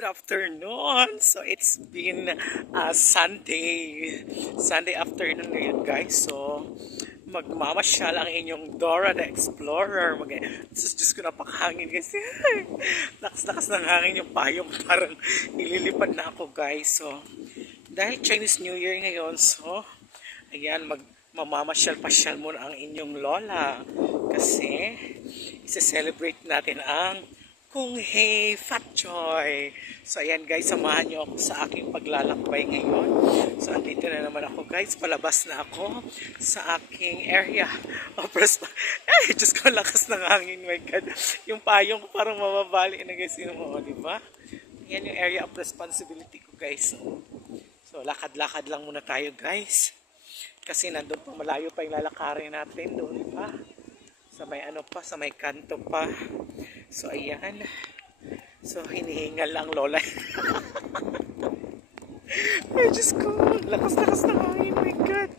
Good afternoon. So it's been Sunday afternoon ngayon, guys. So magmamasyal ang inyong Dora the Explorer. Diyos ko, napakahangin guys. Lakas-lakas ng hangin yung payong, parang ililipad na ako, guys. So dahil Chinese New Year ngayon, so ayan, mamamasyal-pasyal muna ang inyong lola kasi isa-celebrate natin ang Kung Hey Fat Choy. So ayan guys, samahan nyo ako sa aking paglalakbay ngayon. So andito na naman ako guys, palabas na ako sa aking area. Diyos ko, lakas ng hangin, my God. Yung payong ko parang mababali na guys, yun mo, diba? Yan yung area of responsibility ko guys. So lakad-lakad lang muna tayo guys. Kasi nandun pa, malayo pa yung lalakarin natin doon, diba? Sa may ano pa, sa may kanto pa. So ayan. So hinihingal lang lola. Ay Diyos ko, lakas-lakas ng hangin, my God.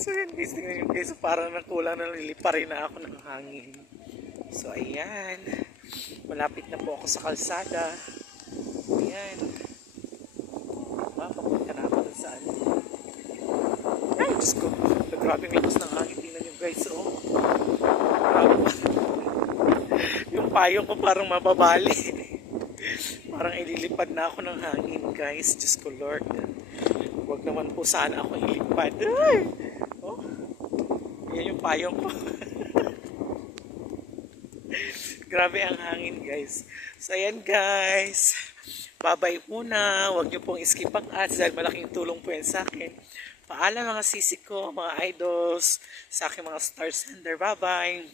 So ayan guys, tingnan nyo guys, so, parang nakulang na liliparin na ako ng hangin. So ayan, malapit na po ako sa kalsada. Ayan, papunta na ako sa ano. Ay Diyos ko, grabe ang lakas ng hangin. Tingnan nyo guys, oh. Yung payong ko parang mababali. Parang ililipad na ako ng hangin guys. Diyos ko Lord, huwag naman po sana ako ilipad. Ay! Oh, yan yung payong ko. Grabe ang hangin guys. So ayan guys, bye-bye muna. Huwag nyo pong skip ang ads dahil malaking tulong po yan sa akin. Paalam mga sisi ko, mga idols, sa aking mga star sender. Bye-bye.